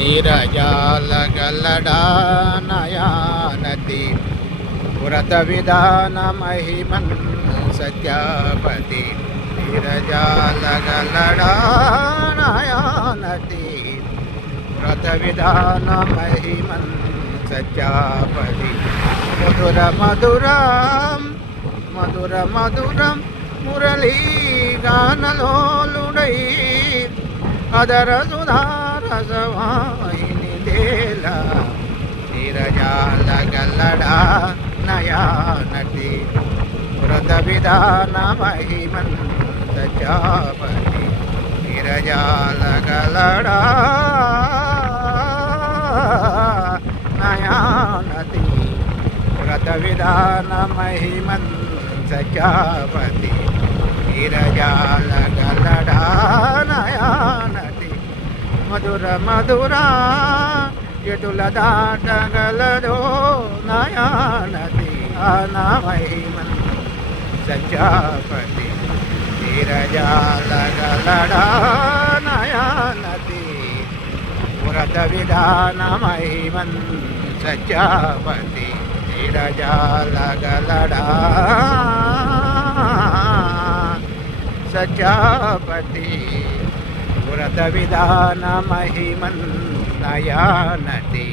నీరజాలగల్లడానయానతి పురత విధాన మహిమన్ సత్యాపతి నీరజాలగల్లడానయానతి పురత విధాన మహిమన్ సత్యాపతి మధుర మధురం మధుర మధురం మురళీ గానలోలుడై అదర సుధారసవాహిని దేల నీరజాలగల్లడా నయానటి పురత విధాన మహిమన్ సత్యాపతి నీరజాలగల్లడా నయానతి పురత విధాన మహిమన్ సత్యాపతి నీరజాలగల్లడా నయానతి మధుర మధురా ఎటుల దాటగలదో నయానతి మహిమన్ సత్యాపతి నీరజాలగల్లడా నయానతి పురత విధాన మహిమన్ సత్యాపతి నీరజాలగల్లడా సత్యాపతి పురత విధాన మహిమన్ నయానతి.